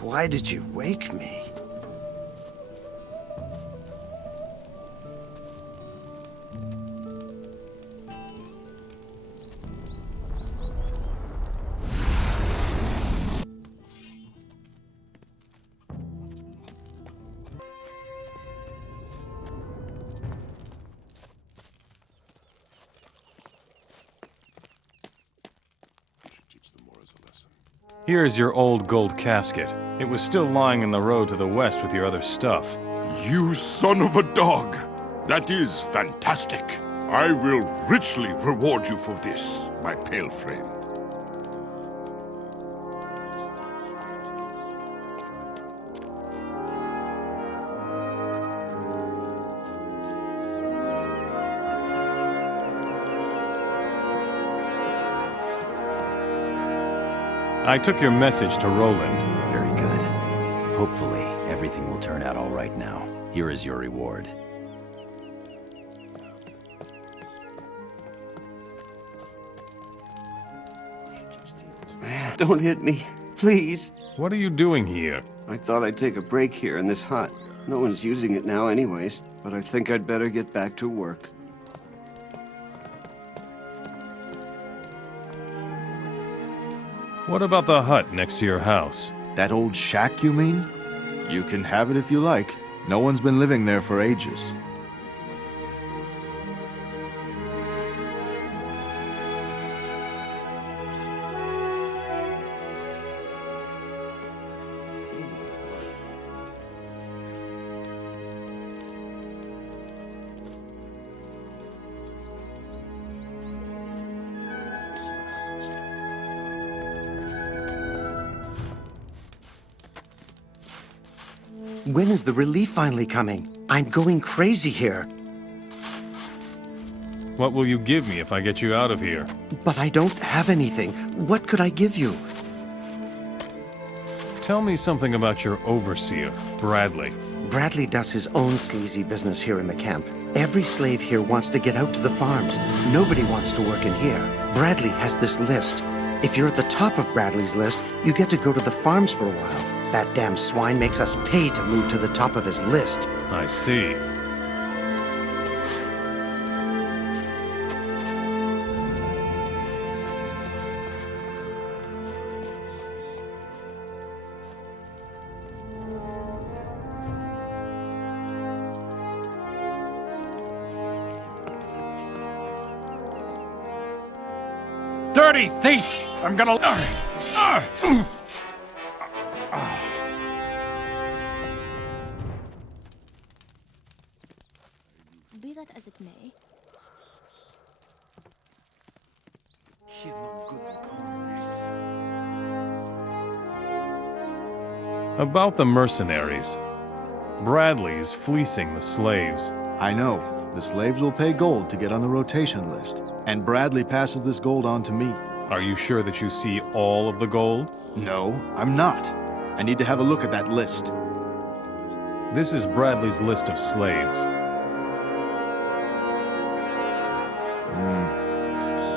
Why did you wake me? Here is your old gold casket. It was still lying in the road to the west with your other stuff. You son of a dog! That is fantastic. I will richly reward you for this, my pale friend. I took your message to Roland. Very good. Hopefully, everything will turn out all right now. Here is your reward. Don't hit me, please. What are you doing here? I thought I'd take a break here in this hut. No one's using it now anyways, but I think I'd better get back to work. What about the hut next to your house? That old shack, you mean? You can have it if you like. No one's been living there for ages. When is the relief finally coming? I'm going crazy here. What will you give me if I get you out of here? But I don't have anything. What could I give you? Tell me something about your overseer, Bradley. Bradley does his own sleazy business here in the camp. Every slave here wants to get out to the farms. Nobody wants to work in here. Bradley has this list. If you're at the top of Bradley's list, you get to go to the farms for a while. That damn swine makes us pay to move to the top of his list. I see. Dirty thief! I'm gonna... Be that as it may. About the mercenaries. Bradley is fleecing the slaves. I know. The slaves will pay gold to get on the rotation list. And Bradley passes this gold on to me. Are you sure that you see all of the gold? No, I'm not. I need to have a look at that list. This is Bradley's list of slaves.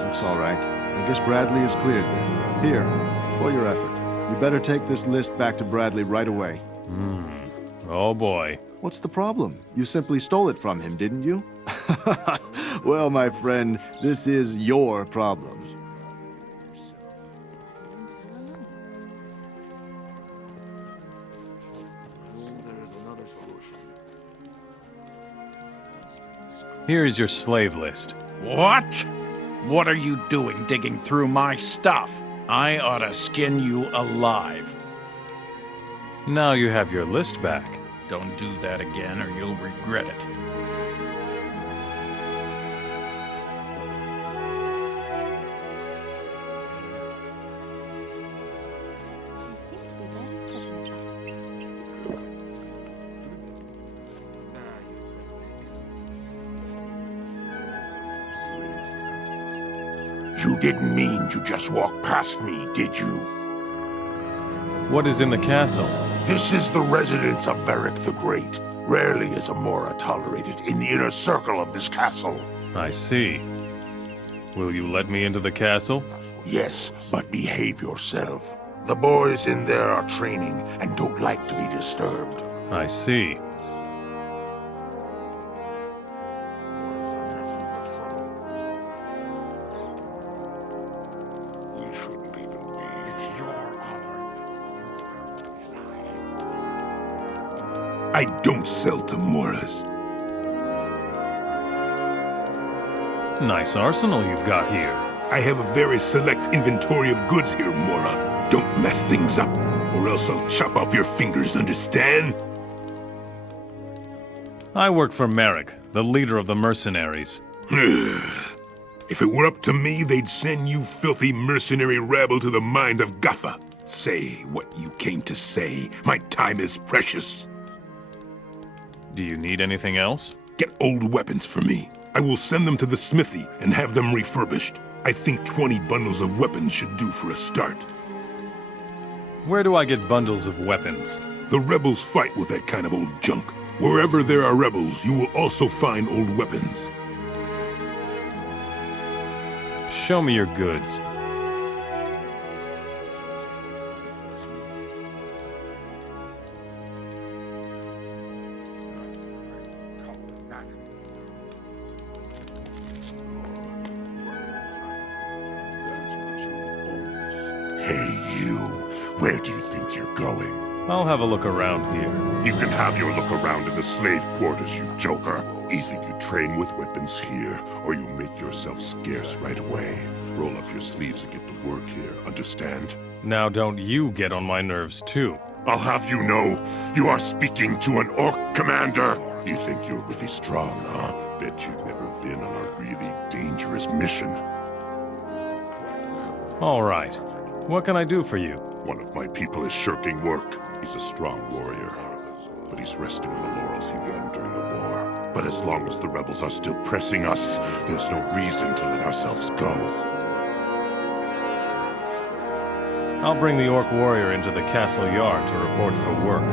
Looks all right. I guess Bradley is cleared then. Here, for your effort. You better take this list back to Bradley right away. Oh boy. What's the problem? You simply stole it from him, didn't you? Well, my friend, this is your problem. Here is your slave list. What? What are you doing digging through my stuff? I ought to skin you alive. Now you have your list back. Don't do that again or you'll regret it. You seem to be very certain of that. You didn't mean to just walk past me, did you? What is in the castle? This is the residence of Varric the Great. Rarely is a Mora tolerated in the inner circle of this castle. I see. Will you let me into the castle? Yes, but behave yourself. The boys in there are training and don't like to be disturbed. I see. We shouldn't even be. It's your honor. I don't sell to Moras. Nice arsenal you've got here. I have a very select inventory of goods here, Mora. Don't mess things up, or else I'll chop off your fingers, understand? I work for Merrick, the leader of the mercenaries. If it were up to me, they'd send you filthy mercenary rabble to the mines of Gotha. Say what you came to say. My time is precious. Do you need anything else? Get old weapons for me. I will send them to the smithy and have them refurbished. I think 20 bundles of weapons should do for a start. Where do I get bundles of weapons? The rebels fight with that kind of old junk. Wherever there are rebels, you will also find old weapons. Show me your goods. Hey, you. Where do you think you're going? I'll have a look around here. You can have your look around in the slave quarters, you joker. Either you train with weapons here, or you make yourself scarce right away. Roll up your sleeves and get to work here, understand? Now don't you get on my nerves too. I'll have you know, you are speaking to an orc commander. You think you're really strong, huh? Bet you've never been on a really dangerous mission. All right. What can I do for you? One of my people is shirking work. He's a strong warrior, but he's resting on the laurels he won during the war. But as long as the rebels are still pressing us, there's no reason to let ourselves go. I'll bring the orc warrior into the castle yard to report for work.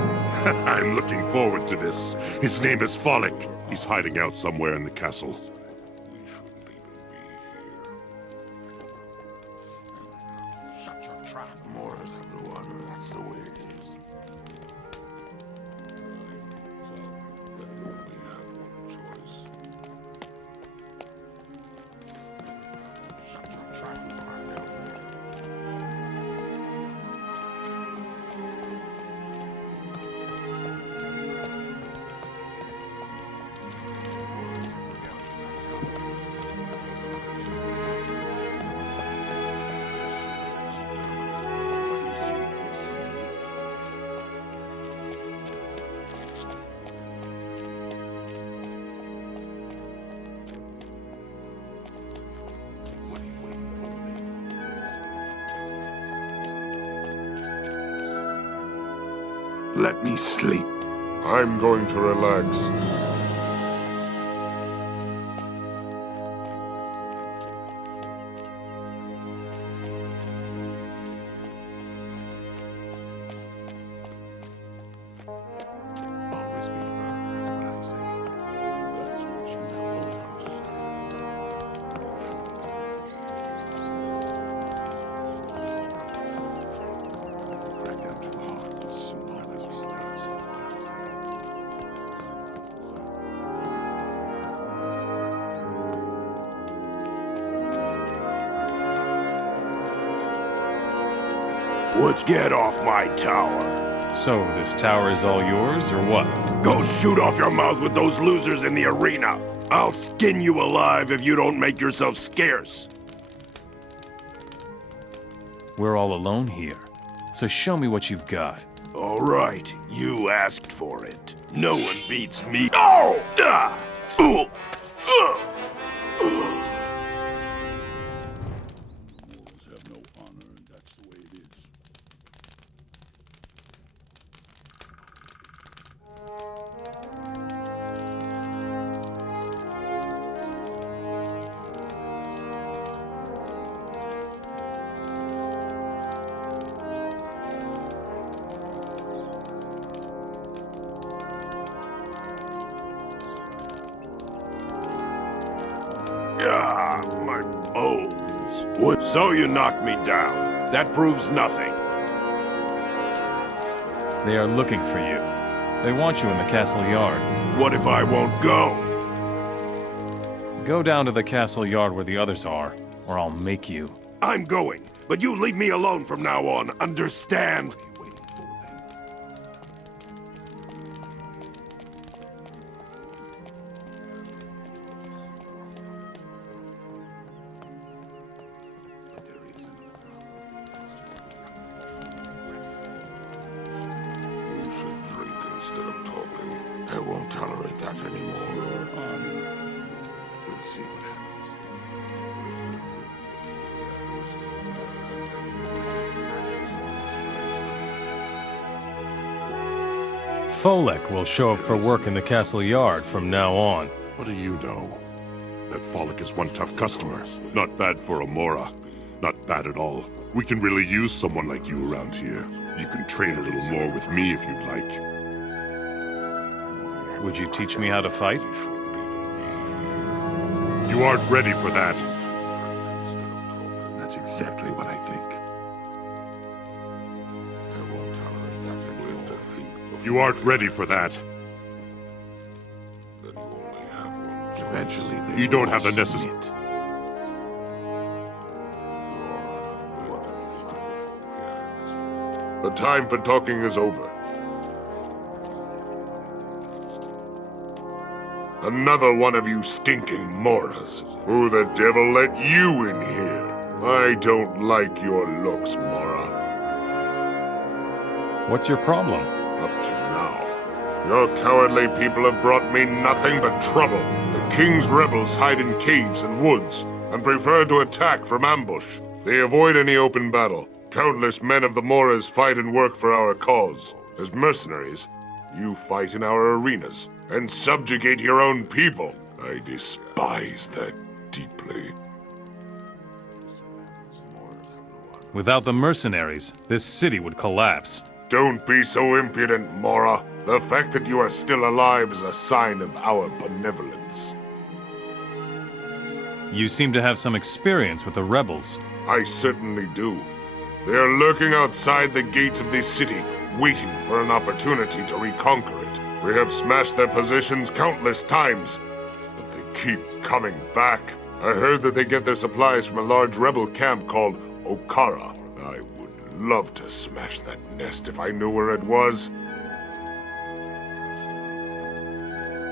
I'm looking forward to this. His name is Follick. He's hiding out somewhere in the castle. Let me sleep. I'm going to relax. Always be firm, that's what I say. That's what you told us. If we crack down too hard, we'll soon run as slaves. Let's get off my tower. So, this tower is all yours, or what? Go shoot off your mouth with those losers in the arena. I'll skin you alive if you don't make yourself scarce. We're all alone here. So show me what you've got. All right, you asked for it. No one beats me. Oh! Ah! Ooh! Mortals have no honor, and that's the way it is. Ah, my bones. What? So you knocked me down. That proves nothing. They are looking for you. They want you in the castle yard. What if I won't go? Go down to the castle yard where the others are, or I'll make you. I'm going, but you leave me alone from now on, understand? You should drink instead of talking. I won't tolerate that anymore. We'll see what happens. Folek will show up for work in the castle yard from now on. What do you know? That Folek is one tough customer. Not bad for a Mora. Not bad at all. We can really use someone like you around here. You can train a little more with me if you'd like. Would you teach me how to fight? You aren't ready for that. That's exactly what I think. I won't tolerate that. We'll have to think before. You aren't ready for that. Then you only have one. Eventually, you don't have the necessary. The time for talking is over. Another one of you stinking Moras. Who the devil let you in here? I don't like your looks, Mora. What's your problem? Up to now, your cowardly people have brought me nothing but trouble. The king's rebels hide in caves and woods, and prefer to attack from ambush. They avoid any open battle. Countless men of the Moras fight and work for our cause. As mercenaries, you fight in our arenas and subjugate your own people. I despise that deeply. Without the mercenaries, this city would collapse. Don't be so impudent, Mora. The fact that you are still alive is a sign of our benevolence. You seem to have some experience with the rebels. I certainly do. They are lurking outside the gates of this city, waiting for an opportunity to reconquer it. We have smashed their positions countless times, but they keep coming back. I heard that they get their supplies from a large rebel camp called Okara. I would love to smash that nest if I knew where it was.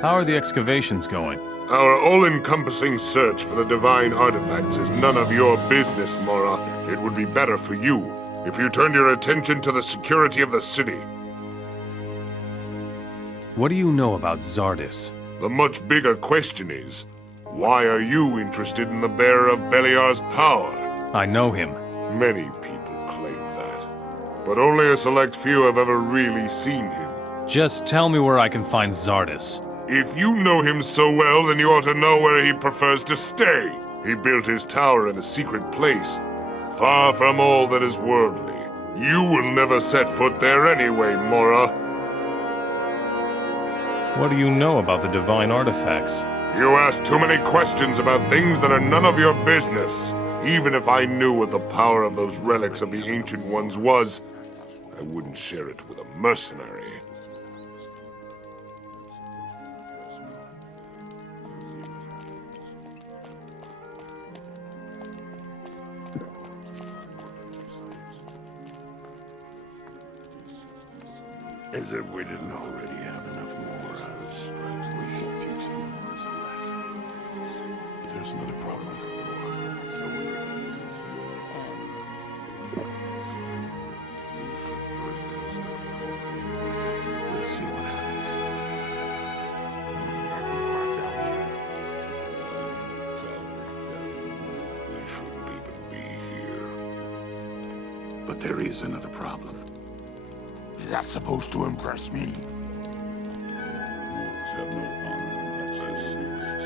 How are the excavations going? Our all-encompassing search for the divine artifacts is none of your business, Mora. It would be better for you if you turned your attention to the security of the city. What do you know about Zardis? The much bigger question is, why are you interested in the bearer of Beliar's power? I know him. Many people claim that, but only a select few have ever really seen him. Just tell me where I can find Zardis. If you know him so well, then you ought to know where he prefers to stay. He built his tower in a secret place, far from all that is worldly. You will never set foot there anyway, Mora. What do you know about the divine artifacts? You ask too many questions about things that are none of your business. Even if I knew what the power of those relics of the Ancient Ones was, I wouldn't share it with a mercenary. As if we didn't already have enough Moras. We should teach the Moras a lesson. But there's another problem. We'll see what happens. We shouldn't even be here. But there is another problem. Is that supposed to impress me? Have no honor, that's the serious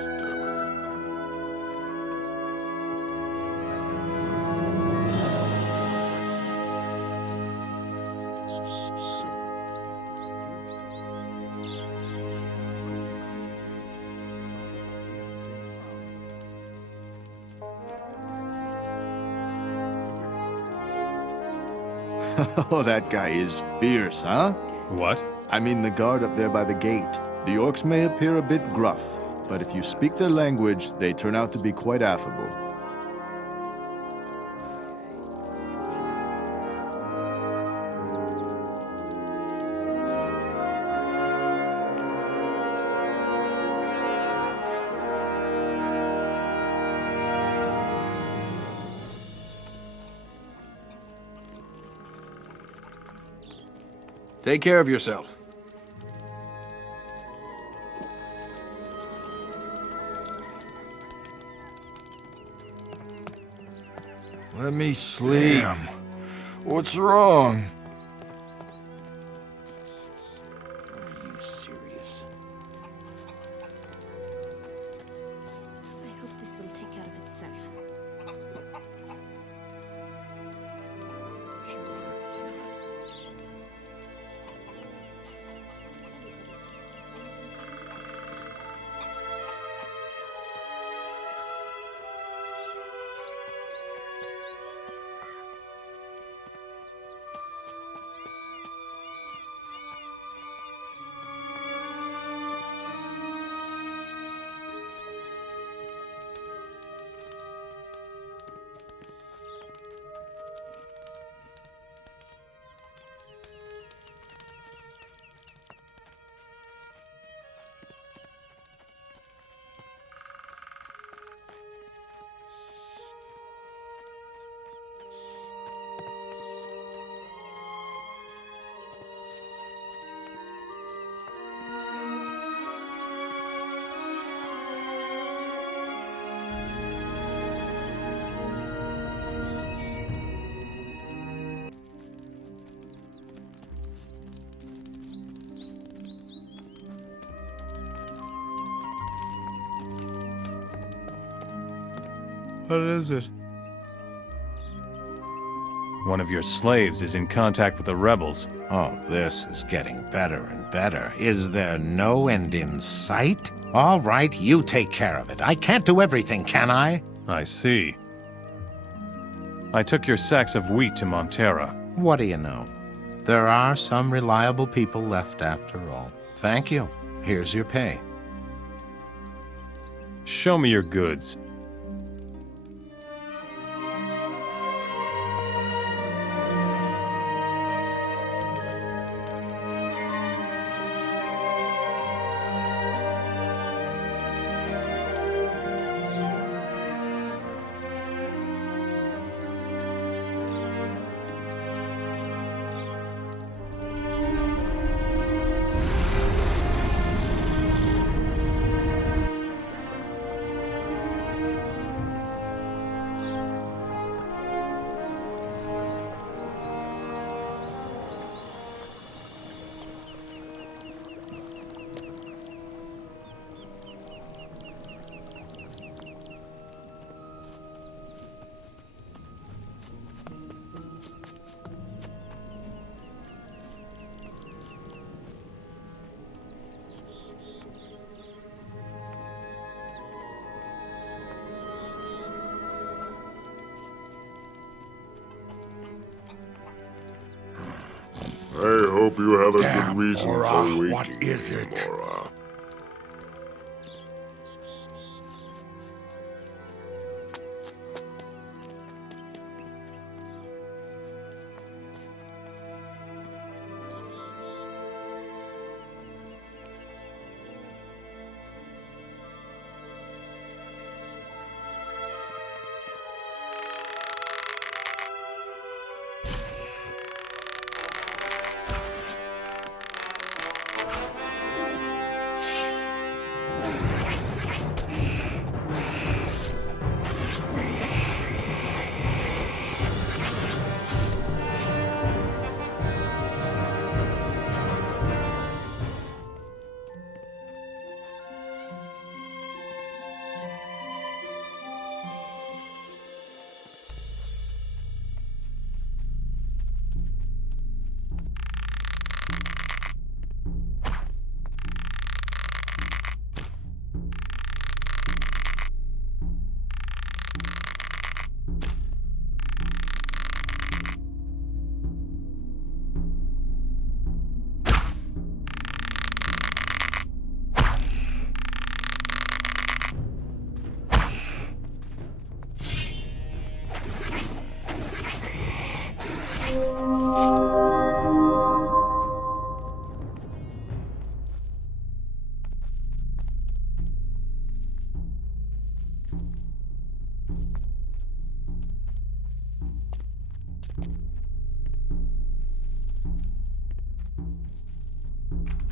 Oh, that guy is fierce, huh? What? I mean the guard up there by the gate. The orcs may appear a bit gruff, but if you speak their language, they turn out to be quite affable. Take care of yourself. Let me sleep. What's wrong? Are you serious? I hope this will take care of itself. Sure, why not? What is it? One of your slaves is in contact with the rebels. Oh, this is getting better and better. Is there no end in sight? All right, you take care of it. I can't do everything, can I? I see. I took your sacks of wheat to Montera. What do you know? There are some reliable people left after all. Thank you. Here's your pay. Show me your goods. I hope you have a good reason Nemora, for waiting. what is it? Nemora.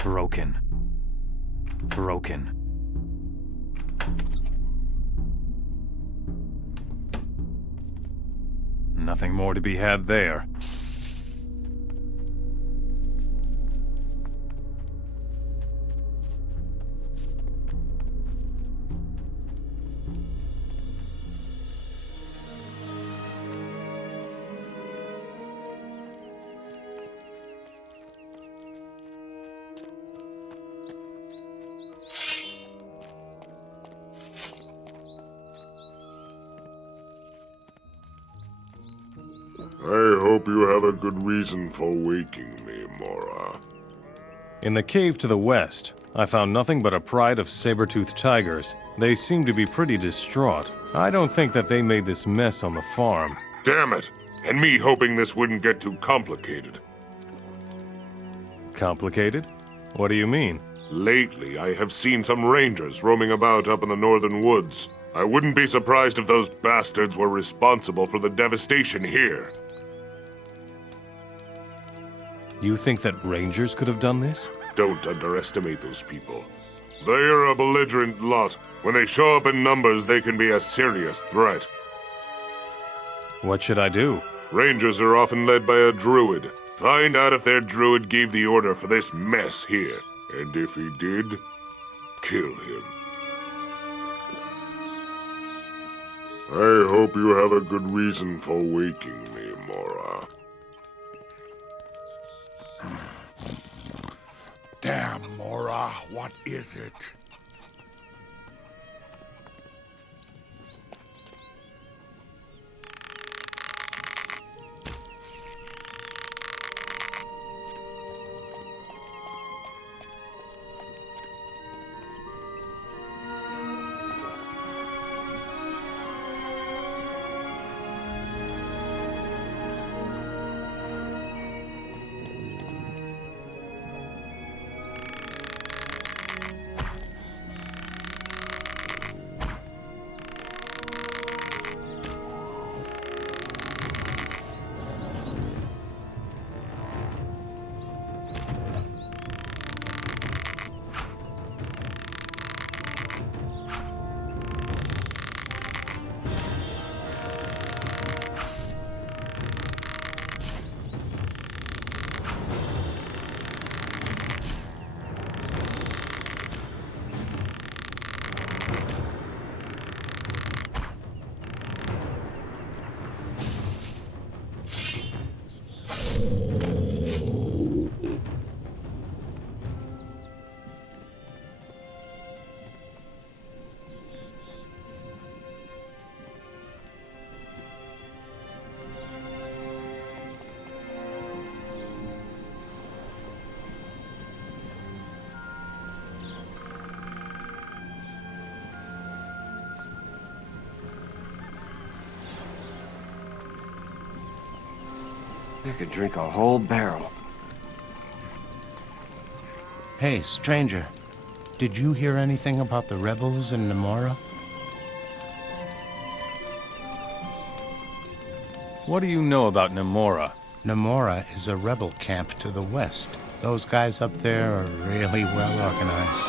Broken. Broken. Nothing more to be had there. I hope you have a good reason for waking me, Nemora. In the cave to the west, I found nothing but a pride of saber-toothed tigers. They seem to be pretty distraught. I don't think that they made this mess on the farm. Damn it! And me hoping this wouldn't get too complicated. Complicated? What do you mean? Lately, I have seen some rangers roaming about up in the northern woods. I wouldn't be surprised if those bastards were responsible for the devastation here. You think that rangers could have done this? Don't underestimate those people. They are a belligerent lot. When they show up in numbers, they can be a serious threat. What should I do? Rangers are often led by a druid. Find out if their druid gave the order for this mess here. And if he did, kill him. I hope you have a good reason for waking me, Nemora. Damn, Nemora, what is it? I could drink a whole barrel. Hey, stranger. Did you hear anything about the rebels in Nemora? What do you know about Nemora? Nemora is a rebel camp to the west. Those guys up there are really well organized.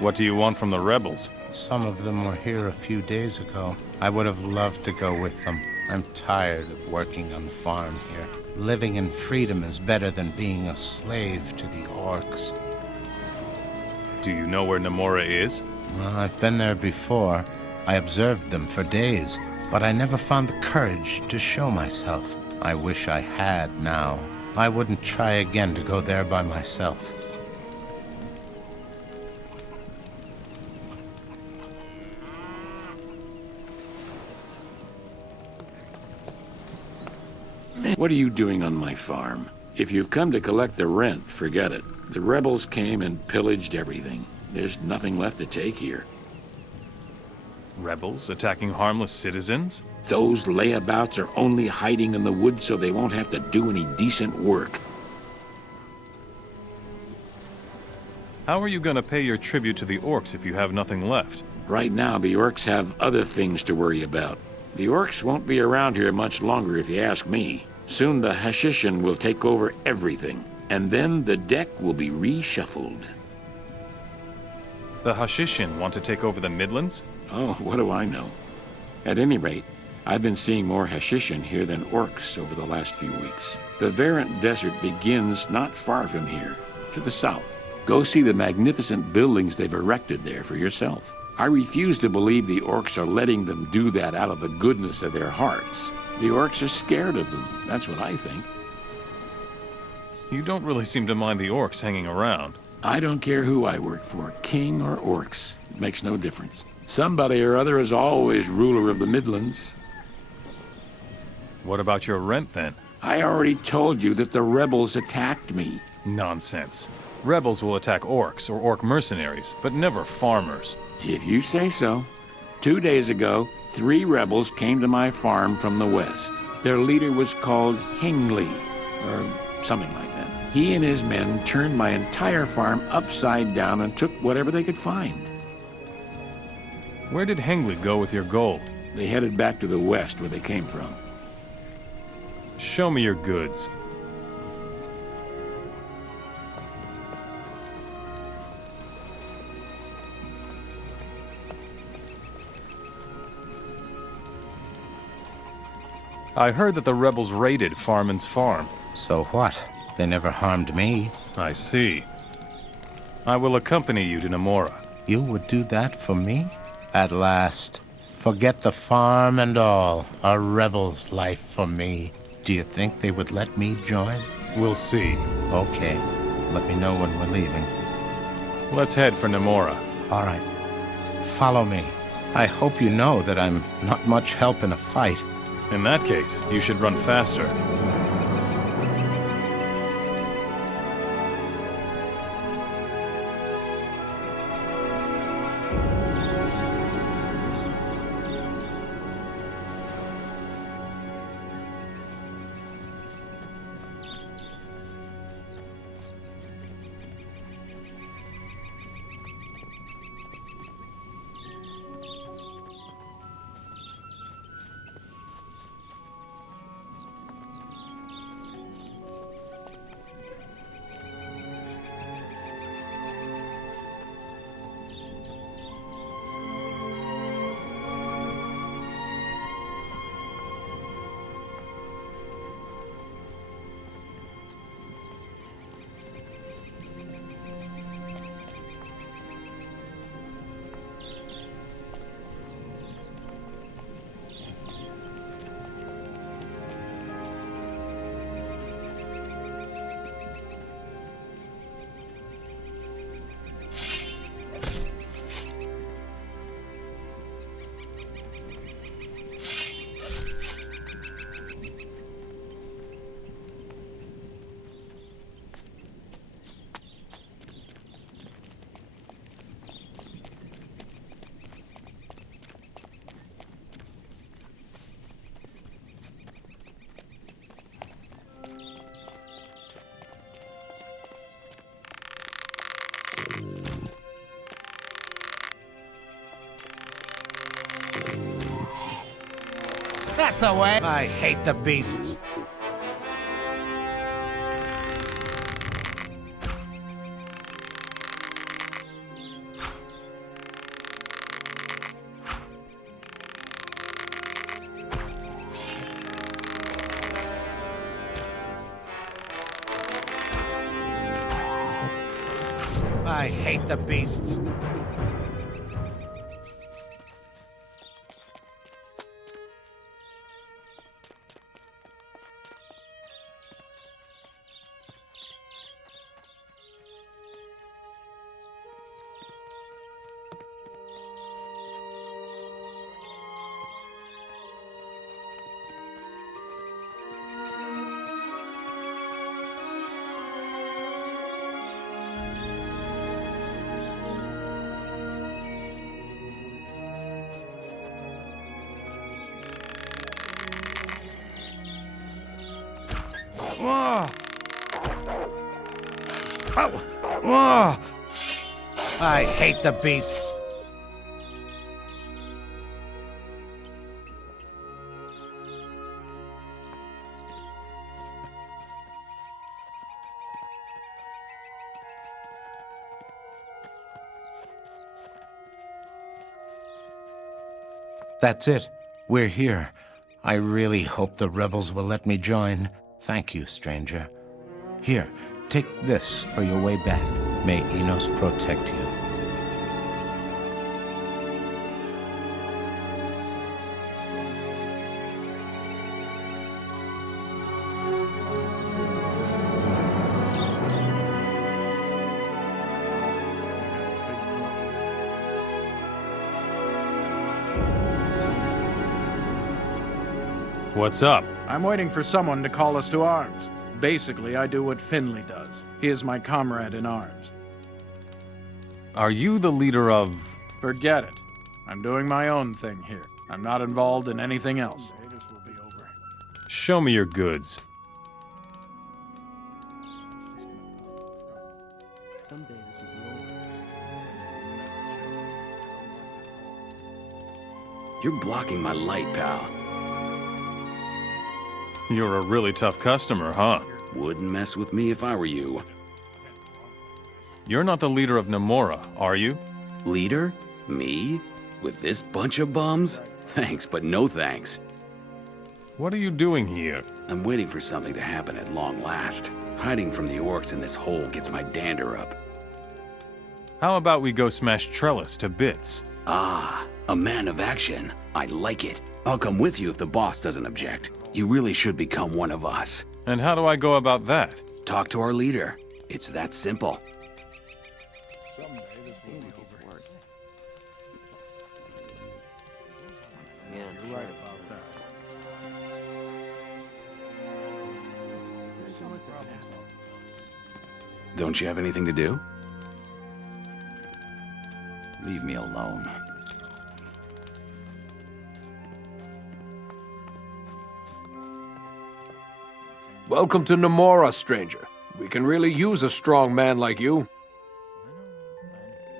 What do you want from the rebels? Some of them were here a few days ago. I would have loved to go with them. I'm tired of working on the farm here. Living in freedom is better than being a slave to the orcs. Do you know where Nemora is? Well, I've been there before. I observed them for days, but I never found the courage to show myself. I wish I had now. I wouldn't try again to go there by myself. What are you doing on my farm? If you've come to collect the rent, forget it. The rebels came and pillaged everything. There's nothing left to take here. Rebels attacking harmless citizens? Those layabouts are only hiding in the woods so they won't have to do any decent work. How are you going to pay your tribute to the orcs if you have nothing left? Right now, the orcs have other things to worry about. The orcs won't be around here much longer if you ask me. Soon the Hashishin will take over everything, and then the deck will be reshuffled. The Hashishin want to take over the Midlands? Oh, what do I know? At any rate, I've been seeing more Hashishin here than orcs over the last few weeks. The Verant Desert begins not far from here, to the south. Go see the magnificent buildings they've erected there for yourself. I refuse to believe the orcs are letting them do that out of the goodness of their hearts. The orcs are scared of them, that's what I think. You don't really seem to mind the orcs hanging around. I don't care who I work for, king or orcs. It makes no difference. Somebody or other is always ruler of the Midlands. What about your rent, then? I already told you that the rebels attacked me. Nonsense. Rebels will attack orcs or orc mercenaries, but never farmers. If you say so. 2 days ago, 3 rebels came to my farm from the west. Their leader was called Hengli, or something like that. He and his men turned my entire farm upside down and took whatever they could find. Where did Hengli go with your gold? They headed back to the west where they came from. Show me your goods. I heard that the rebels raided Farman's farm. So what? They never harmed me. I see. I will accompany you to Nemora. You would do that for me? At last. Forget the farm and all. A rebel's life for me. Do you think they would let me join? We'll see. Okay. Let me know when we're leaving. Let's head for Nemora. All right. Follow me. I hope you know that I'm not much help in a fight. In that case, you should run faster. That's the way. I hate the beasts. I hate the beasts. I hate the beasts. That's it. We're here. I really hope the rebels will let me join. Thank you, stranger. Here, take this for your way back. May Enos protect you. What's up? I'm waiting for someone to call us to arms. Basically, I do what Finley does. He is my comrade in arms. Are you the leader of... Forget it. I'm doing my own thing here. I'm not involved in anything else. Show me your goods. Someday this will be over. You're blocking my light, pal. You're a really tough customer, huh? Wouldn't mess with me if I were you. You're not the leader of Nemora, are you? Leader? Me? With this bunch of bums? Thanks, but no thanks. What are you doing here? I'm waiting for something to happen at long last. Hiding from the orcs in this hole gets my dander up. How about we go smash Trellis to bits? Ah, a man of action. I like it. I'll come with you if the boss doesn't object. You really should become one of us. And how do I go about that? Talk to our leader. It's that simple. Someday this will be over. Yeah, You're right about that. Don't you have anything to do? Leave me alone. Welcome to Nemora, stranger. We can really use a strong man like you.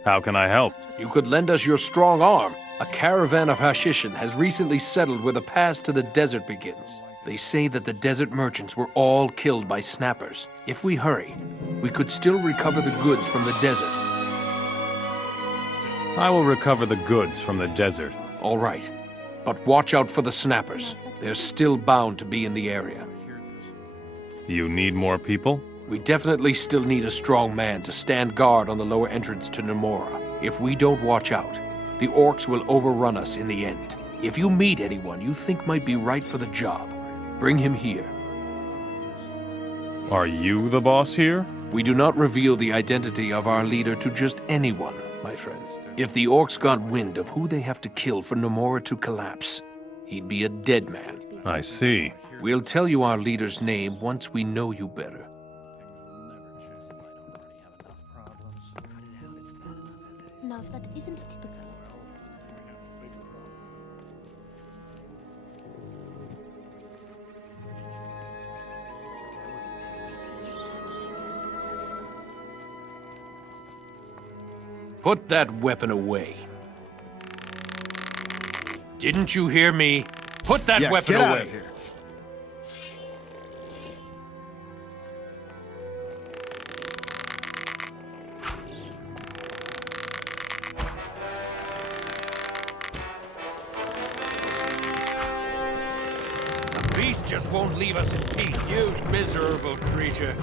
How can I help? You could lend us your strong arm. A caravan of Hashishin has recently settled where the pass to the desert begins. They say that the desert merchants were all killed by snappers. If we hurry, we could still recover the goods from the desert. I will recover the goods from the desert. All right. But watch out for the snappers. They're still bound to be in the area. You need more people? We definitely still need a strong man to stand guard on the lower entrance to Nemora. If we don't watch out, the orcs will overrun us in the end. If you meet anyone you think might be right for the job, bring him here. Are you the boss here? We do not reveal the identity of our leader to just anyone, my friend. If the orcs got wind of who they have to kill for Nemora to collapse, he'd be a dead man. I see. We'll tell you our leader's name once we know you better. Now, that isn't typical. Put that weapon away. Didn't you hear me? Put that weapon get away. out of here. The beast just won't leave us in peace, you miserable creature.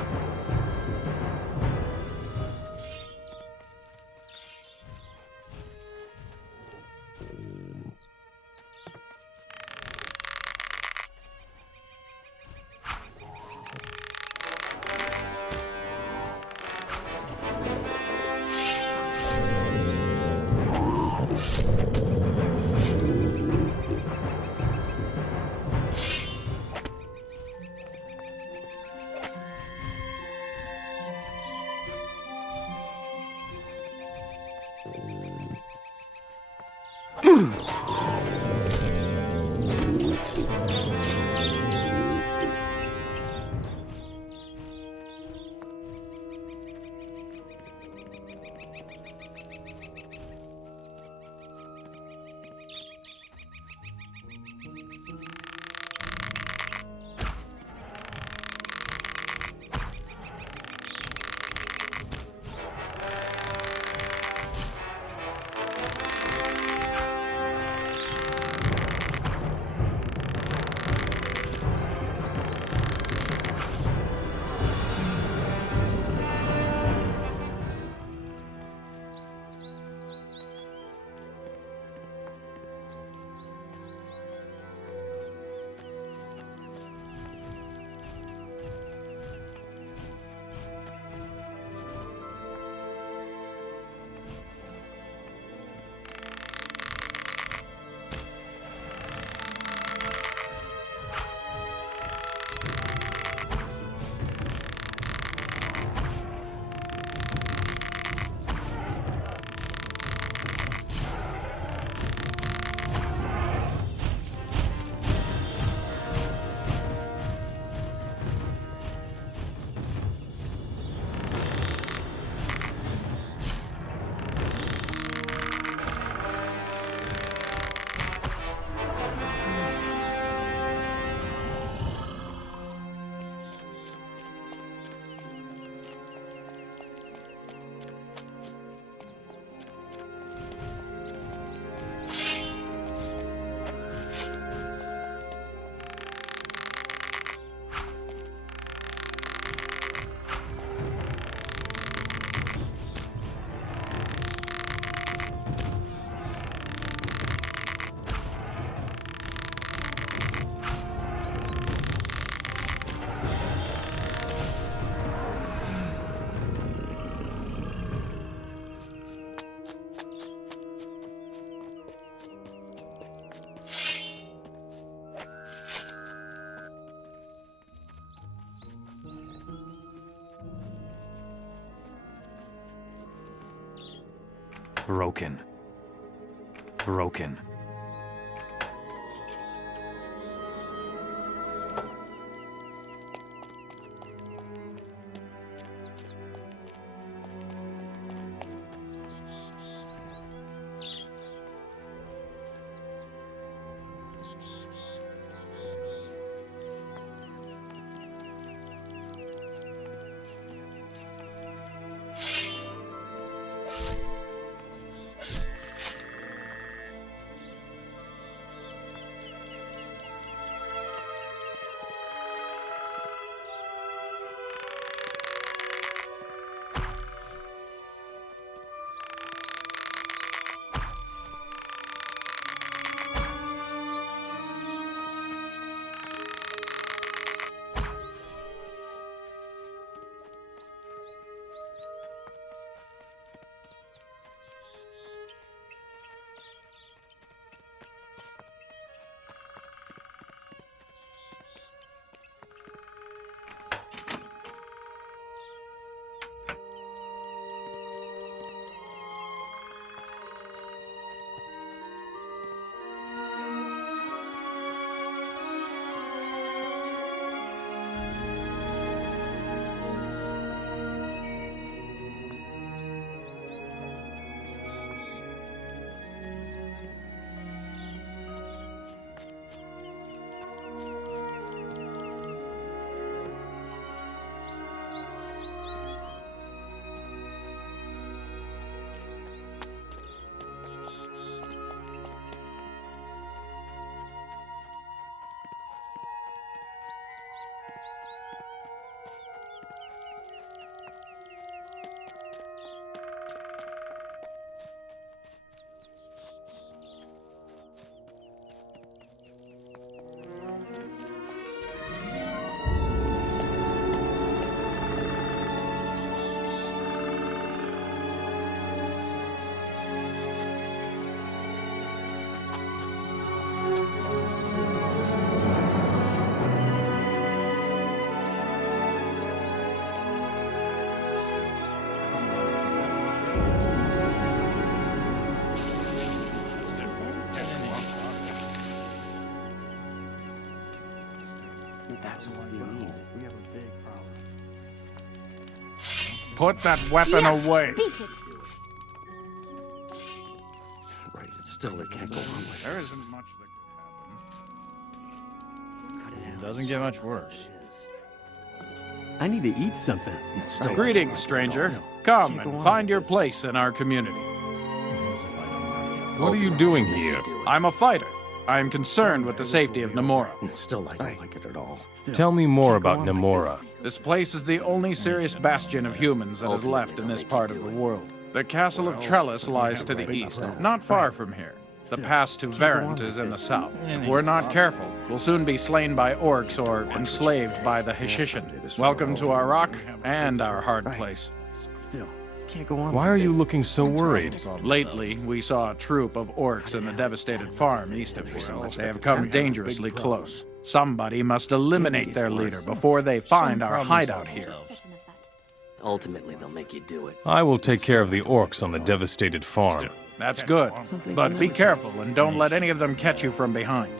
Broken. Broken. That's what we need. We have a big problem. Put that weapon away. Beat it. Right, it's still it can't go on like There this. isn't much that could happen. Doesn't get much worse. I need to eat something. Greetings, stranger. Come and find your place in our community. What are you doing here? I'm a fighter. I am concerned with the safety of Nemora. Still, I don't like it at all. Tell me more about Nemora. This place is the only serious bastion of humans that is left in this part of the world. The castle of Trellis lies to the east, not far from here. The pass to Verant is in the south. If we're not careful, we'll soon be slain by orcs or enslaved by the Hashishin. Welcome to our rock and our hard place. Still, can't go on. Why are you looking so worried? Lately, we saw a troop of orcs in the devastated farm east of here. They have come dangerously close. Somebody must eliminate their leader before they find our hideout here. Ultimately, they'll make you do it. I will take care of the orcs on the devastated farm. That's good. But be careful and don't let any of them catch you from behind.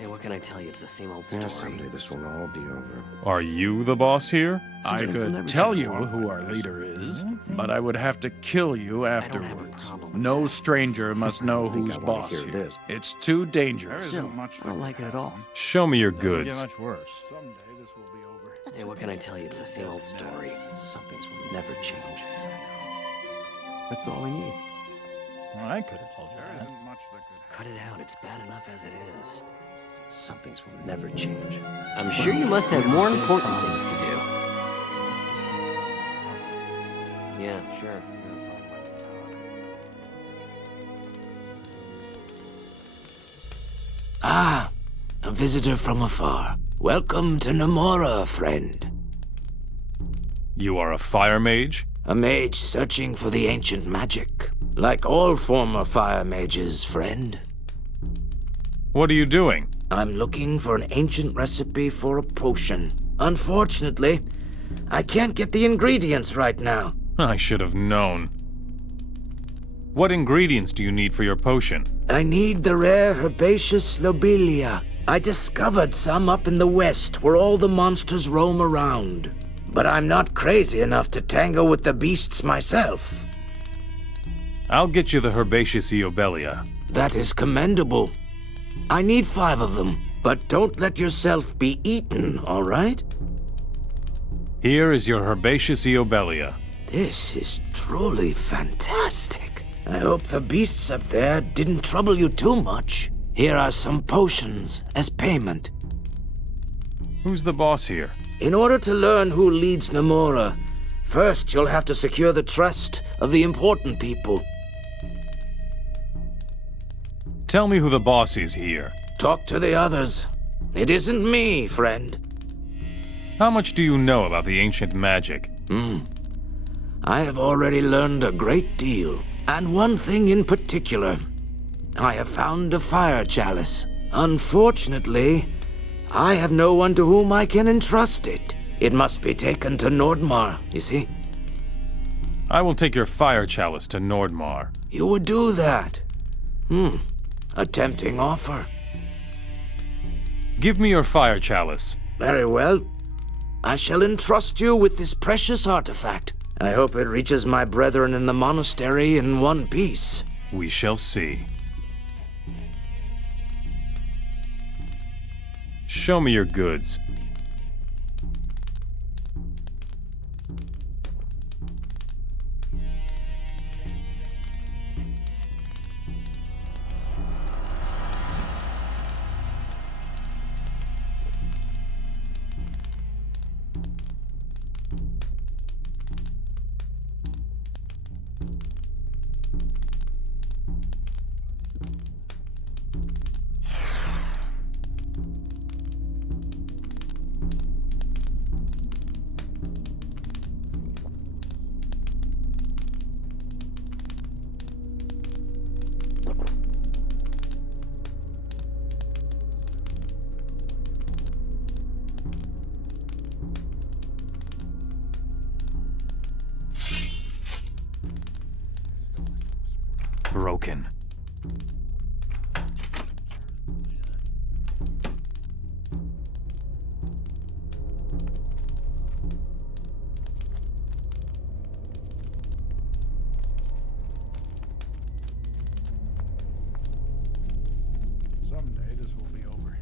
Hey, what can I tell you? It's the same old story. Yeah, someday this will all be over. Are you the boss here? I could tell you who our leader is, but I would have to kill you afterwards. No stranger must know who's boss here. It's too dangerous. Still, I don't like it at all. Show me your goods. Someday this will be over. Hey, what can I tell you? It's the same old story. Some things will never change. That's all we need. Well, I could have told you that. Cut it out. It's bad enough as it is. Some things will never change. I'm sure you must have more important things to do. Yeah, sure. Ah, a visitor from afar. Welcome to Nemora, friend. You are a fire mage? A mage searching for the ancient magic. Like all former fire mages, friend. What are you doing? I'm looking for an ancient recipe for a potion. Unfortunately, I can't get the ingredients right now. I should have known. What ingredients do you need for your potion? I need the rare herbaceous lobelia. I discovered some up in the west where all the monsters roam around. But I'm not crazy enough to tangle with the beasts myself. I'll get you the herbaceous eobelia. That is commendable. I need 5 of them, but don't let yourself be eaten, all right? Here is your herbaceous eobelia. This is truly fantastic. I hope the beasts up there didn't trouble you too much. Here are some potions as payment. Who's the boss here? In order to learn who leads Nemora, first you'll have to secure the trust of the important people. Tell me who the boss is here. Talk to the others. It isn't me, friend. How much do you know about the ancient magic? I have already learned a great deal. And one thing in particular. I have found a fire chalice. Unfortunately, I have no one to whom I can entrust it. It must be taken to Nordmar, you see? I will take your fire chalice to Nordmar. You would do that? A tempting offer. Give me your fire chalice. Very well. I shall entrust you with this precious artifact. I hope it reaches my brethren in the monastery in one piece. We shall see. Show me your goods. Broken. Someday this will be over.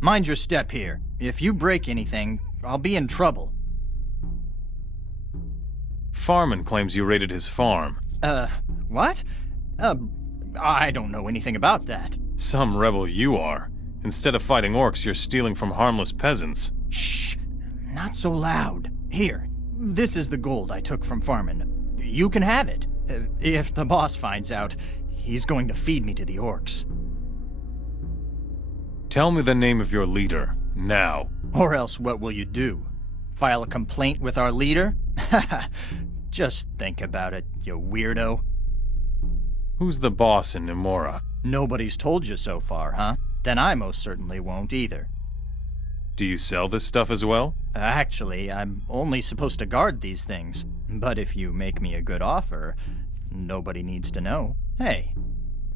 Mind your step here. If you break anything, I'll be in trouble. Farman claims you raided his farm. What? I don't know anything about that. Some rebel you are. Instead of fighting orcs, you're stealing from harmless peasants. Shh! Not so loud. Here, this is the gold I took from Farman. You can have it. If the boss finds out, he's going to feed me to the orcs. Tell me the name of your leader, now. Or else what will you do? File a complaint with our leader? Just think about it, you weirdo. Who's the boss in Nemora? Nobody's told you so far, huh? Then I most certainly won't either. Do you sell this stuff as well? Actually, I'm only supposed to guard these things. But if you make me a good offer, nobody needs to know. Hey,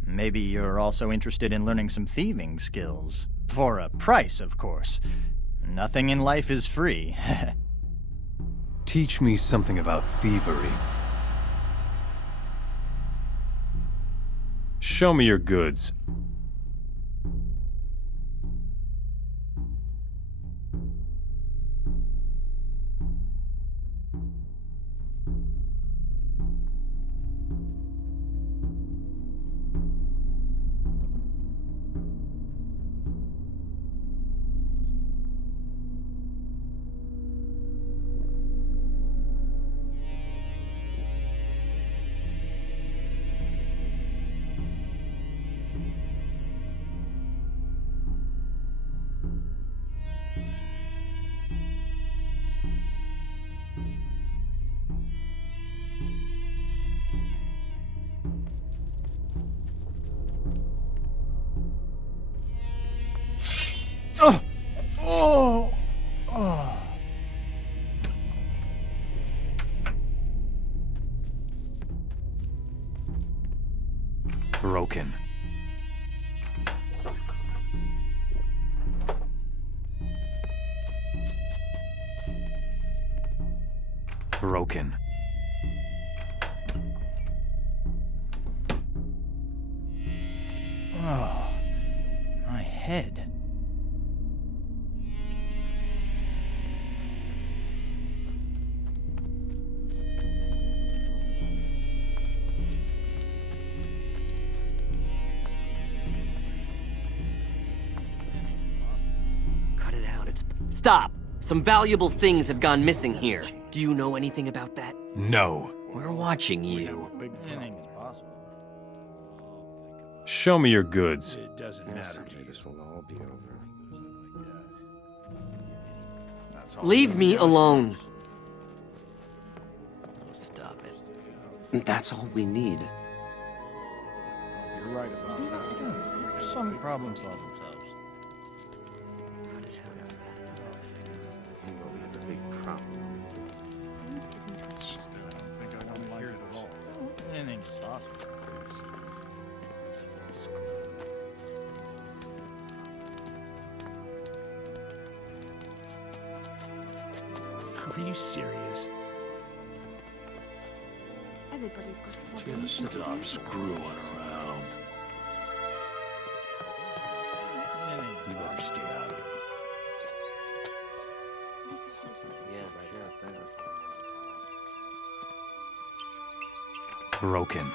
maybe you're also interested in learning some thieving skills. For a price, of course. Nothing in life is free. Teach me something about thievery. Show me your goods. Broken. Broken. Oh, my head. Cut it out, it's... Stop! Some valuable things have gone missing here. Do you know anything about that? No. We're watching you. Anything is possible. Show me your goods. It doesn't matter to you. This will all be over. Leave me alone! Oh, stop it. That's all we need. You're right about that. Some problem solve themselves. Well, we have a big problem. I don't like it at all. Anything is possible. Are you serious? Everybody's got a problem. Just stop screwing around. You better stay out of it. This is helpful. Broken.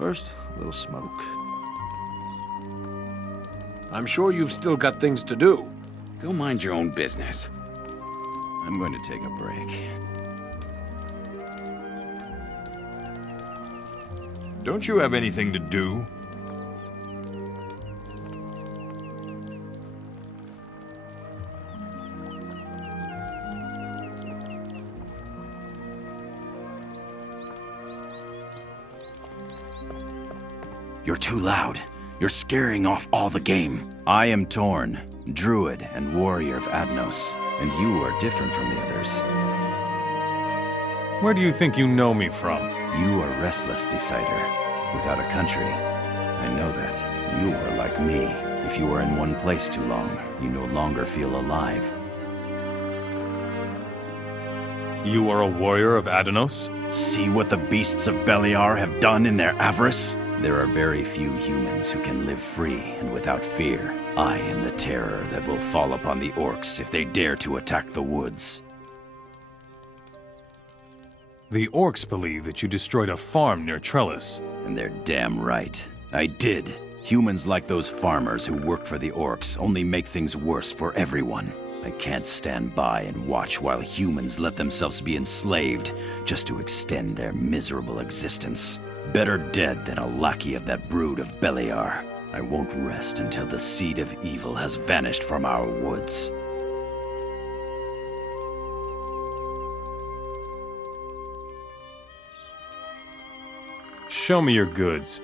First, a little smoke. I'm sure you've still got things to do. Go mind your own business. I'm going to take a break. Don't you have anything to do? You're too loud. You're scaring off all the game. I am Torn, druid and warrior of Adnos, and you are different from the others. Where do you think you know me from? You are restless, Decider, without a country. I know that. You are like me. If you are in one place too long, you no longer feel alive. You are a warrior of Adnos? See what the beasts of Beliar have done in their avarice? There are very few humans who can live free and without fear. I am the terror that will fall upon the orcs if they dare to attack the woods. The orcs believe that you destroyed a farm near Trellis. And they're damn right. I did. Humans like those farmers who work for the orcs only make things worse for everyone. I can't stand by and watch while humans let themselves be enslaved just to extend their miserable existence. Better dead than a lackey of that brood of Beliar. I won't rest until the seed of evil has vanished from our woods. Show me your goods.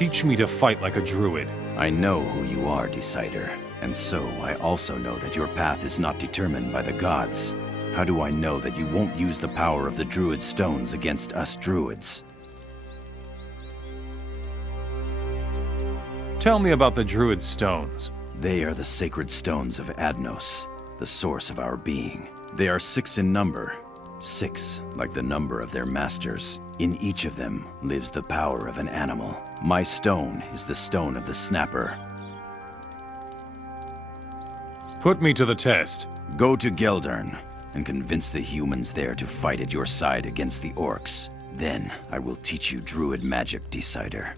Teach me to fight like a druid. I know who you are, Decider, and so I also know that your path is not determined by the gods. How do I know that you won't use the power of the druid stones against us druids? Tell me about the druid stones. They are the sacred stones of Adnos, the source of our being. They are 6 in number, 6 like the number of their masters. In each of them lives the power of an animal. My stone is the stone of the Snapper. Put me to the test. Go to Geldern and convince the humans there to fight at your side against the orcs. Then I will teach you druid magic, Decider.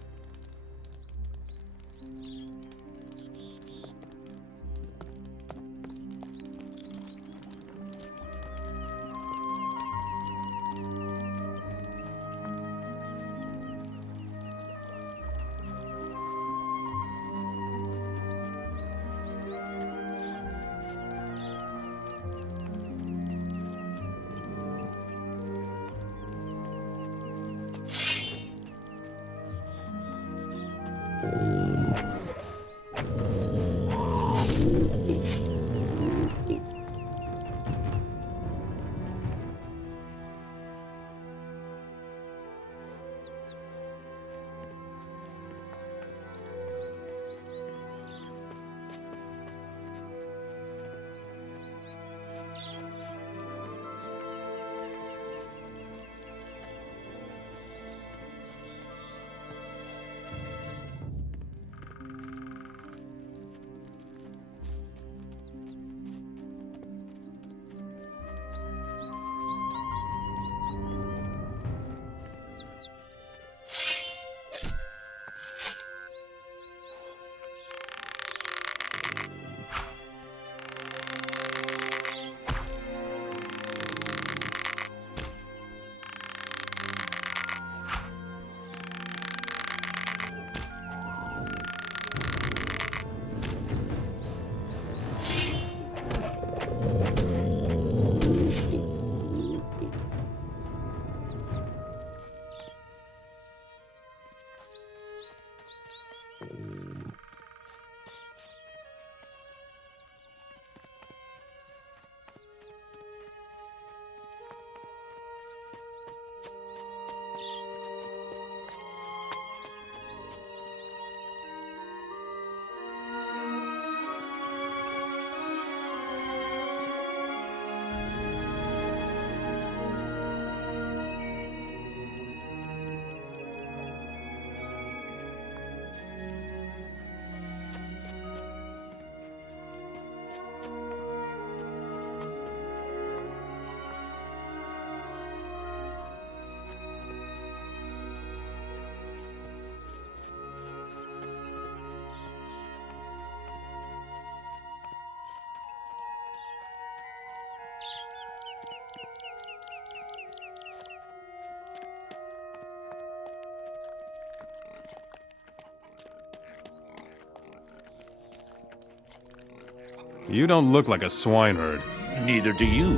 You don't look like a swineherd. Neither do you.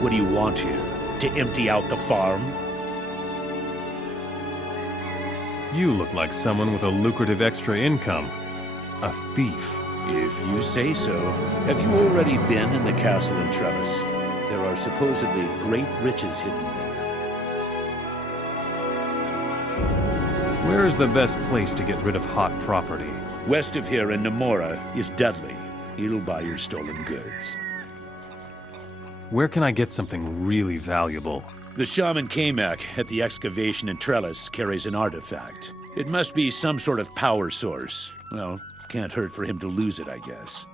What do you want here? To empty out the farm? You look like someone with a lucrative extra income. A thief. If you say so. Have you already been in the castle in Trellis? There are supposedly great riches hidden there. Where is the best place to get rid of hot property? West of here in Nemora is Dudley. He'll buy your stolen goods. Where can I get something really valuable? The shaman Kamek at the excavation in Trellis carries an artifact. It must be some sort of power source. Well, can't hurt for him to lose it, I guess.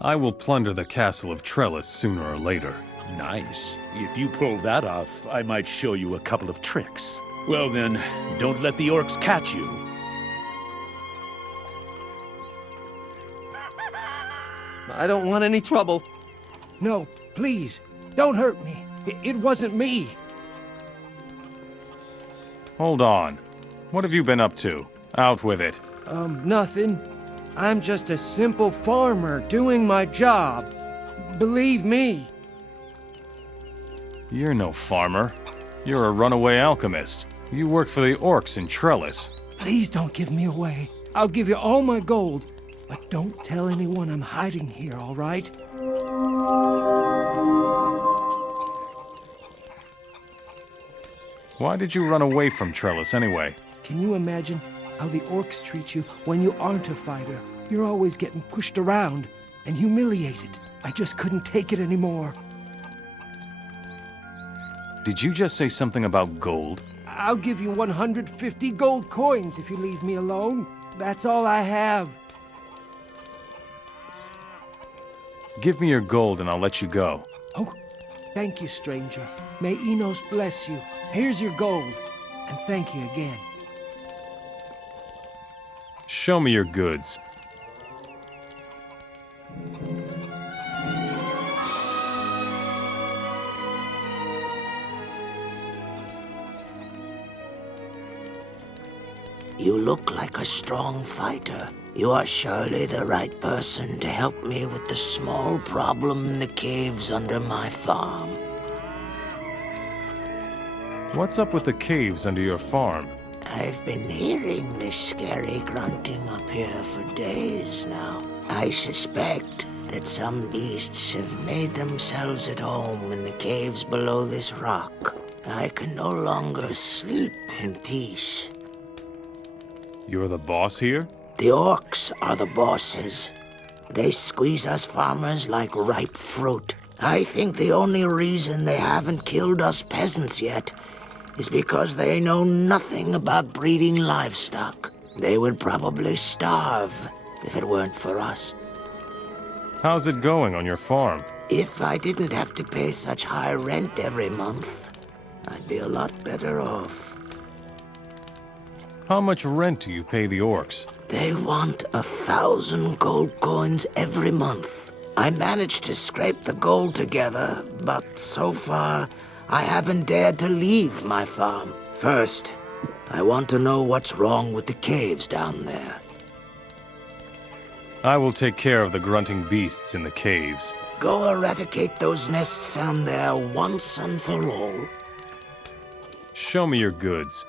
I will plunder the castle of Trellis sooner or later. Nice. If you pull that off, I might show you a couple of tricks. Well then, don't let the orcs catch you. I don't want any trouble. No, please, don't hurt me. It wasn't me. Hold on. What have you been up to? Out with it. Nothing. I'm just a simple farmer doing my job. Believe me. You're no farmer. You're a runaway alchemist. You work for the orcs in Trellis. Please don't give me away. I'll give you all my gold. But don't tell anyone I'm hiding here, all right? Why did you run away from Trellis anyway? Can you imagine how the orcs treat you when you aren't a fighter? You're always getting pushed around and humiliated. I just couldn't take it anymore. Did you just say something about gold? I'll give you 150 gold coins if you leave me alone. That's all I have. Give me your gold and I'll let you go. Oh, thank you, stranger. May Enos bless you. Here's your gold, and thank you again. Show me your goods. You look like a strong fighter. You are surely the right person to help me with the small problem in the caves under my farm. What's up with the caves under your farm? I've been hearing this scary grunting up here for days now. I suspect that some beasts have made themselves at home in the caves below this rock. I can no longer sleep in peace. You're the boss here? The orcs are the bosses. They squeeze us farmers like ripe fruit. I think the only reason they haven't killed us peasants yet is because they know nothing about breeding livestock. They would probably starve if it weren't for us. How's it going on your farm? If I didn't have to pay such high rent every month, I'd be a lot better off. How much rent do you pay the orcs? They want 1,000 gold coins every month. I managed to scrape the gold together, but so far, I haven't dared to leave my farm. First, I want to know what's wrong with the caves down there. I will take care of the grunting beasts in the caves. Go eradicate those nests down there once and for all. Show me your goods.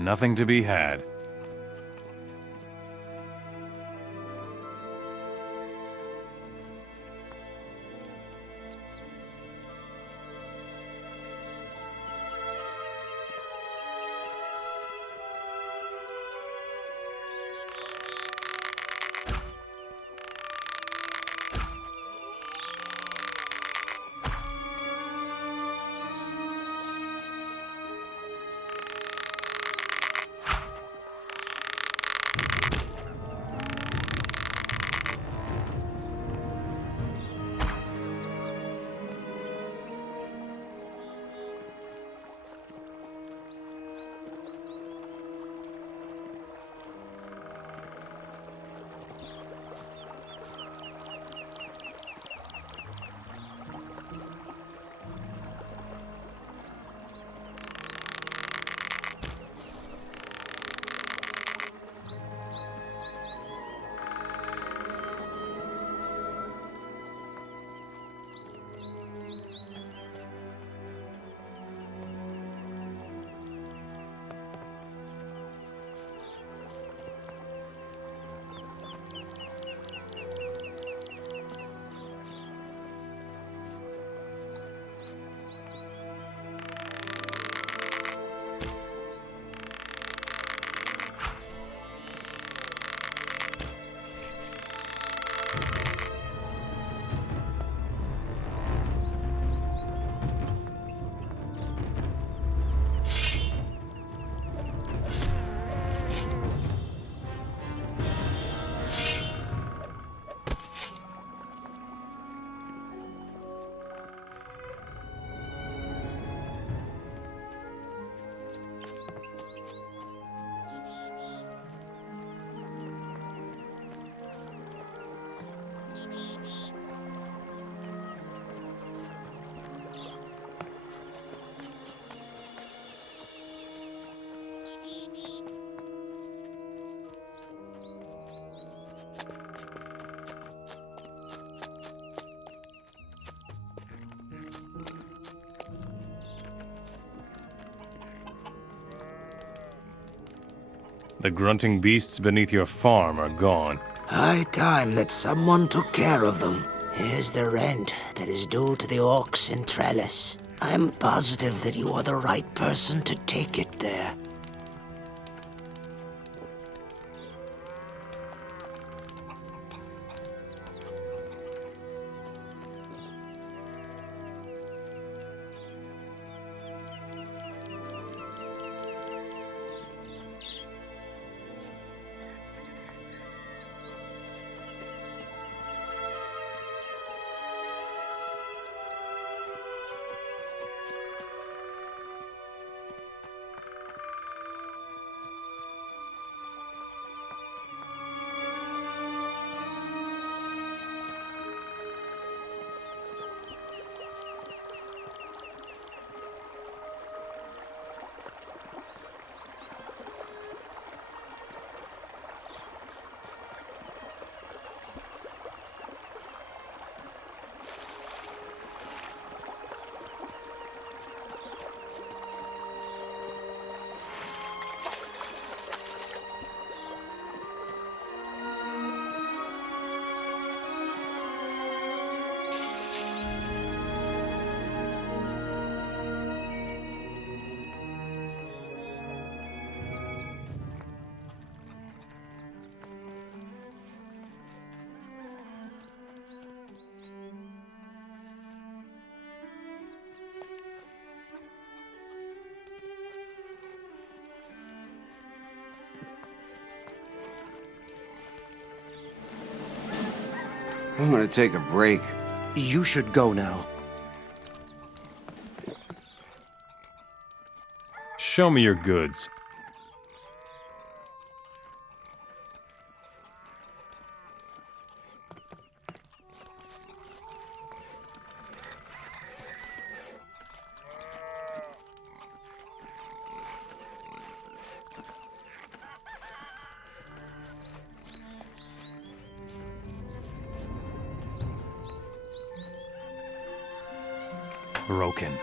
Nothing to be had. The grunting beasts beneath your farm are gone. High time that someone took care of them. Here's the rent that is due to the orcs in Trellis. I'm positive that you are the right person to take it there. I'm gonna take a break. You should go now. Show me your goods. Broken.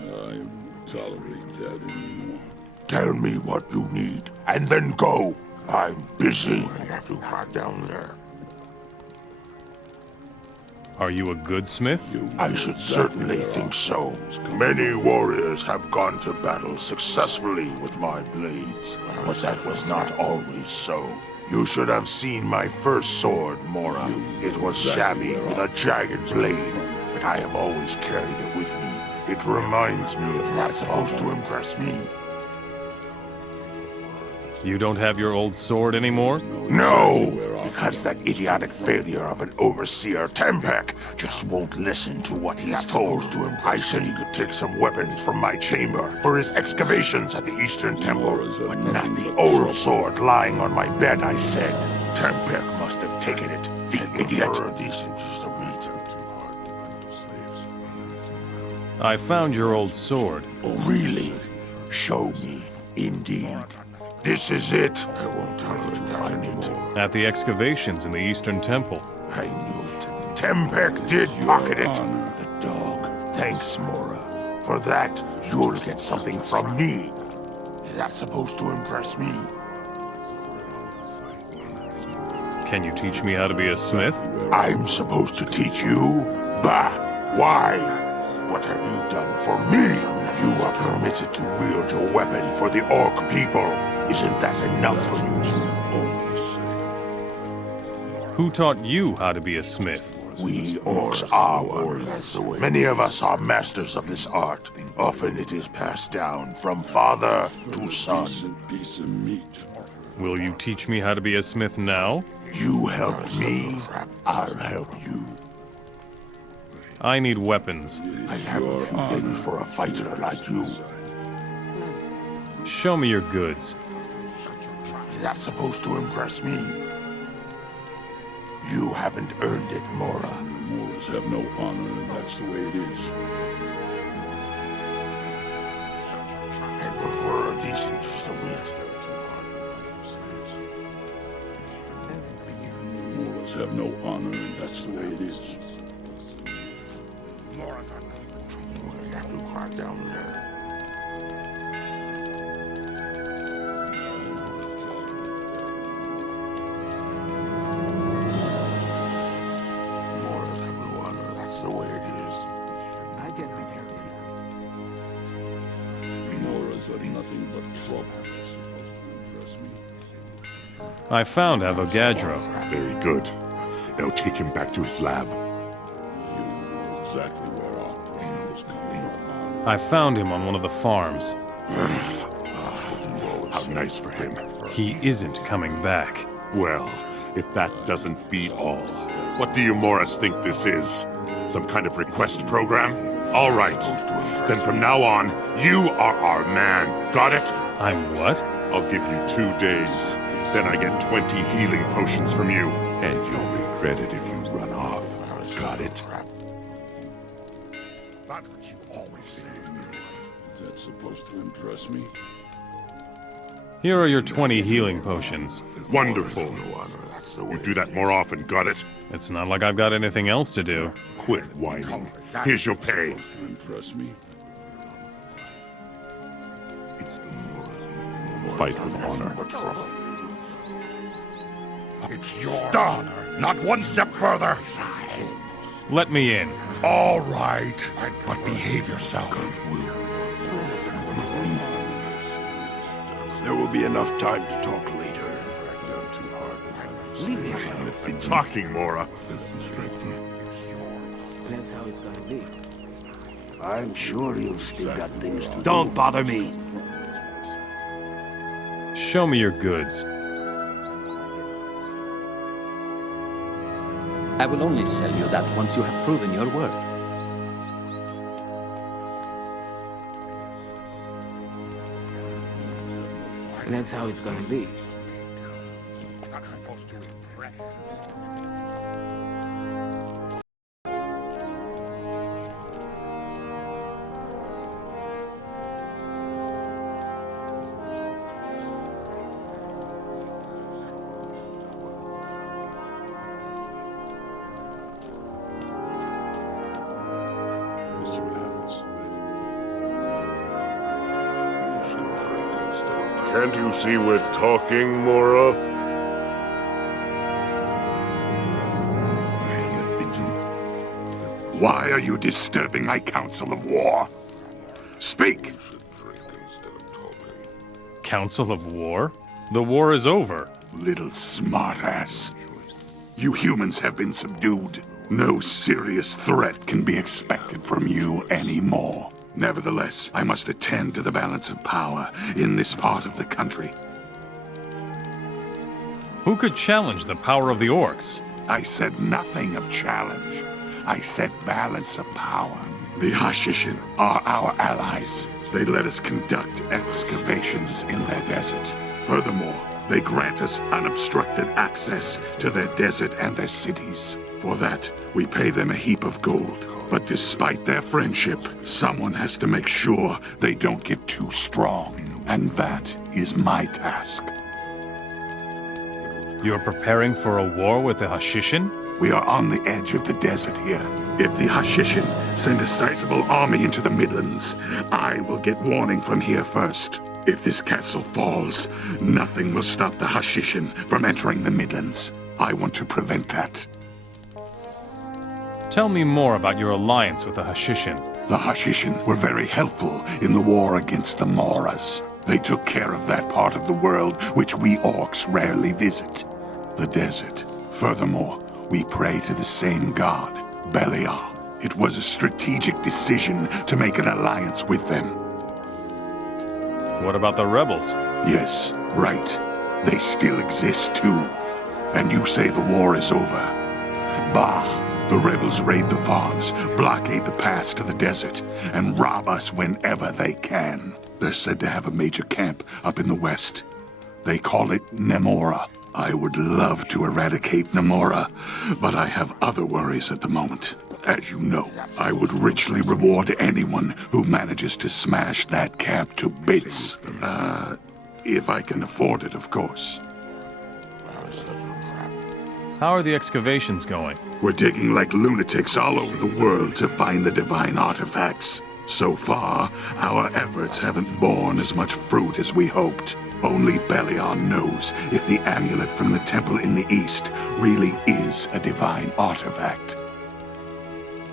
I won't tolerate that anymore. Tell me what you need, and then go. I'm busy. I have to crack down there. Are you a good smith? I should certainly think so. Many warriors have gone to battle successfully with my blades, but that was not always so. You should have seen my first sword, Mora. It was shabby with a jagged blade, but I have always carried it with me. It reminds me of that's supposed to impress me. You don't have your old sword anymore? No, because that idiotic failure of an overseer, Tempek, just won't listen to what he's told. I said he could take some weapons from my chamber for his excavations at the Eastern Temple, but not the old sword lying on my bed, I said. Tempek must have taken it, the idiot. I found your old sword. Really? Show me, indeed. This is it. I won't tolerate that anymore. At the excavations in the Eastern Temple. I knew it. Tempek did pocket it. The dog. Thanks, Mora. For that, you'll get something from me. Is that supposed to impress me? Can you teach me how to be a smith? I'm supposed to teach you? Bah! Why? What have you done for me? You are permitted to wield your weapon for the Orc people. Isn't that enough for you? Who taught you how to be a smith? We Orcs are warriors. Many of us are masters of this art. Often it is passed down from father to son. Will you teach me how to be a smith now? You help me, I'll help you. I need weapons. I have a few things for a fighter like you. Show me your goods. Is that supposed to impress me? You haven't earned it, Mora. Moras have no honor, and that's the way it is. I prefer a decent piece of meat. Moras have no honor, and that's the way it is. I have to crack down there. Nothing but trouble is supposed to impress me. I found Avogadro. Very good. Now take him back to his lab. You know exactly where our plane was coming from. I found him on one of the farms. How nice for him. He isn't coming back. Well, if that doesn't beat all, what do you Morris think this is? Some kind of request program? All right. Then from now on, you are our man. Got it? I'm what? I'll give you 2 days. Then I get 20 healing potions from you. And you'll regret it if you run off. Got it? That's what you always say. Is that supposed to impress me? Here are your 20 healing potions. Wonderful. You do that more often, got it? It's not like I've got anything else to do. Quit whining. Here's your pay. Fight with honor. It's your honor. Not one step further. Let me in. All right, but behave yourself. There will be enough time to talk later. Leave me. I'm talking, Mora. That's how it's gonna be. I'm sure you've still got things to do. Don't bother me. Show me your goods. I will only sell you that once you have proven your worth. That's how it's gonna be. Not supposed to impress. Can't you see we're talking, Mora? Why are you disturbing my council of war? Speak! Council of War? The war is over. Little smartass. You humans have been subdued. No serious threat can be expected from you anymore. Nevertheless, I must attend to the balance of power in this part of the country. Who could challenge the power of the orcs? I said nothing of challenge. I said balance of power. The Hashishin are our allies. They let us conduct excavations in their desert. Furthermore, they grant us unobstructed access to their desert and their cities. For that, we pay them a heap of gold. But despite their friendship, someone has to make sure they don't get too strong. And that is my task. You're preparing for a war with the Hashishin? We are on the edge of the desert here. If the Hashishin send a sizable army into the Midlands, I will get warning from here first. If this castle falls, nothing will stop the Hashishin from entering the Midlands. I want to prevent that. Tell me more about your alliance with the Hashishin. The Hashishin were very helpful in the war against the Moras. They took care of that part of the world which we orcs rarely visit, the desert. Furthermore, we pray to the same god, Beliar. It was a strategic decision to make an alliance with them. What about the rebels? Yes, right. They still exist too. And you say the war is over. Bah! The rebels raid the farms, blockade the pass to the desert, and rob us whenever they can. They're said to have a major camp up in the west. They call it Nemora. I would love to eradicate Nemora, but I have other worries at the moment. As you know, I would richly reward anyone who manages to smash that camp to bits. If I can afford it, of course. How are the excavations going? We're digging like lunatics all over the world to find the divine artifacts. So far, our efforts haven't borne as much fruit as we hoped. Only Beliar knows if the amulet from the temple in the east really is a divine artifact.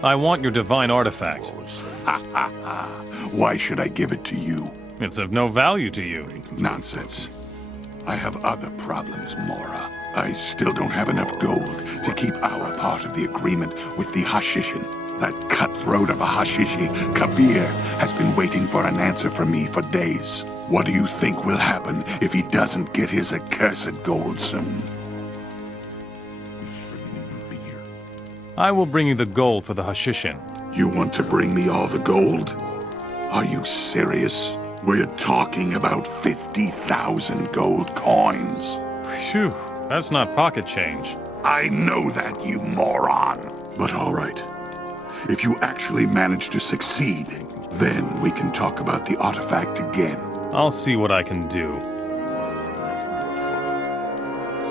I want your divine artifact. Ha ha ha! Why should I give it to you? It's of no value to you. Nonsense. I have other problems, Mora. I still don't have enough gold to keep our part of the agreement with the Hashishin. That cutthroat of a Hashishi, Kabir, has been waiting for an answer from me for days. What do you think will happen if he doesn't get his accursed gold soon? I will bring you the gold for the Hashishin. You want to bring me all the gold? Are you serious? We're talking about 50,000 gold coins. Phew, that's not pocket change. I know that, you moron. But all right. If you actually manage to succeed, then we can talk about the artifact again. I'll see what I can do.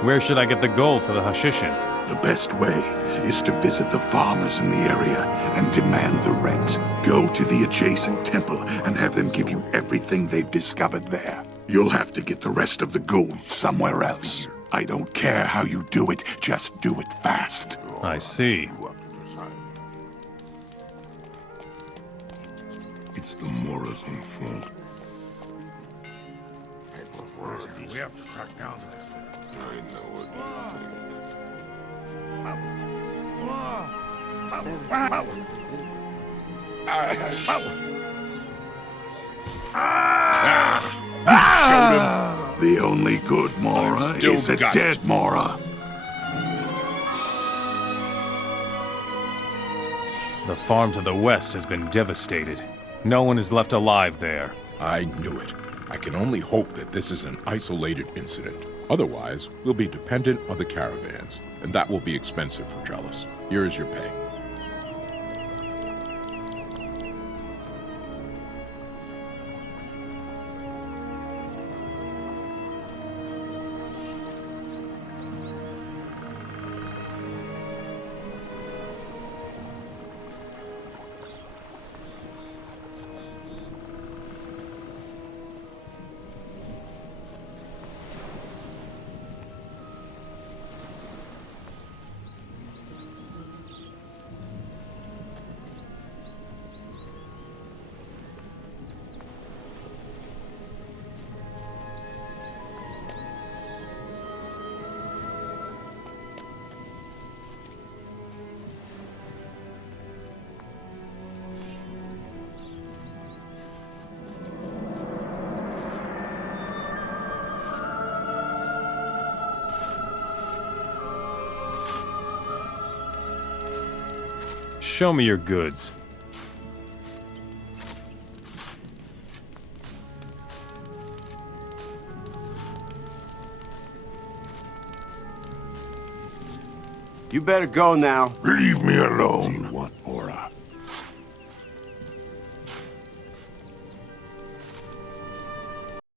Where should I get the gold for the Hashishin? The best way is to visit the farmers in the area and demand the rent. Go to the adjacent temple and have them give you everything they've discovered there. You'll have to get the rest of the gold somewhere else. I don't care how you do it, just do it fast. I see. It's the Mora's own fault. We have to crack down on that. I know what The only good Mora is a dead Mora. The farm to the west has been devastated. No one is left alive there. I knew it. I can only hope that this is an isolated incident. Otherwise, we'll be dependent on the caravans, and that will be expensive for Trellis. Here is your pay. Show me your goods. You better go now. Leave me alone. What